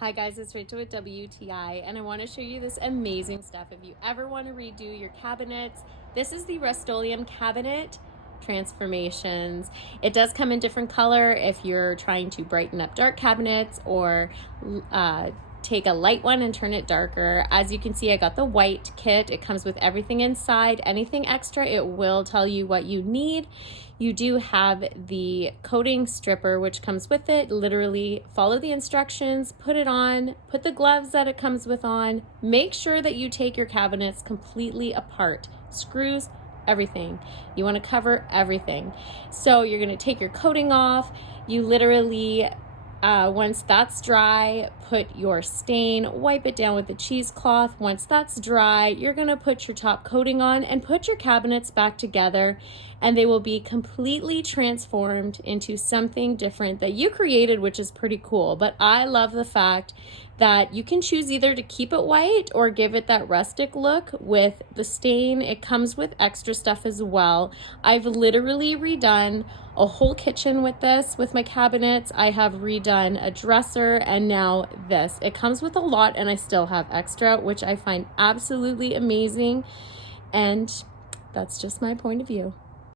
Hi guys, it's Rachel with WTI, and I want to show you this amazing stuff. If you ever want to redo your cabinets, this is the Rust-Oleum cabinet transformations. It does come in different color if you're trying to brighten up dark cabinets or take a light one and turn it darker. As you can see, I got the white kit. It comes with everything inside. Anything extra, it will tell you what you need. You do have the coating stripper, which comes with it. Literally follow the instructions, put it on, put the gloves that it comes with on. Make sure that you take your cabinets completely apart. Screws, everything. You want to cover everything. So you're going to take your coating off. You literally once that's dry, put your stain, wipe it down with the cheesecloth. Once that's dry, you're gonna put your top coating on and put your cabinets back together, and they will be completely transformed into something different that you created, which is pretty cool. But I love the fact that you can choose either to keep it white or give it that rustic look with the stain. It comes with extra stuff as well. I've literally redone a whole kitchen with this, with my cabinets. I have redone a dresser and now this. It comes with a lot and I still have extra, which I find absolutely amazing. And that's just my point of view.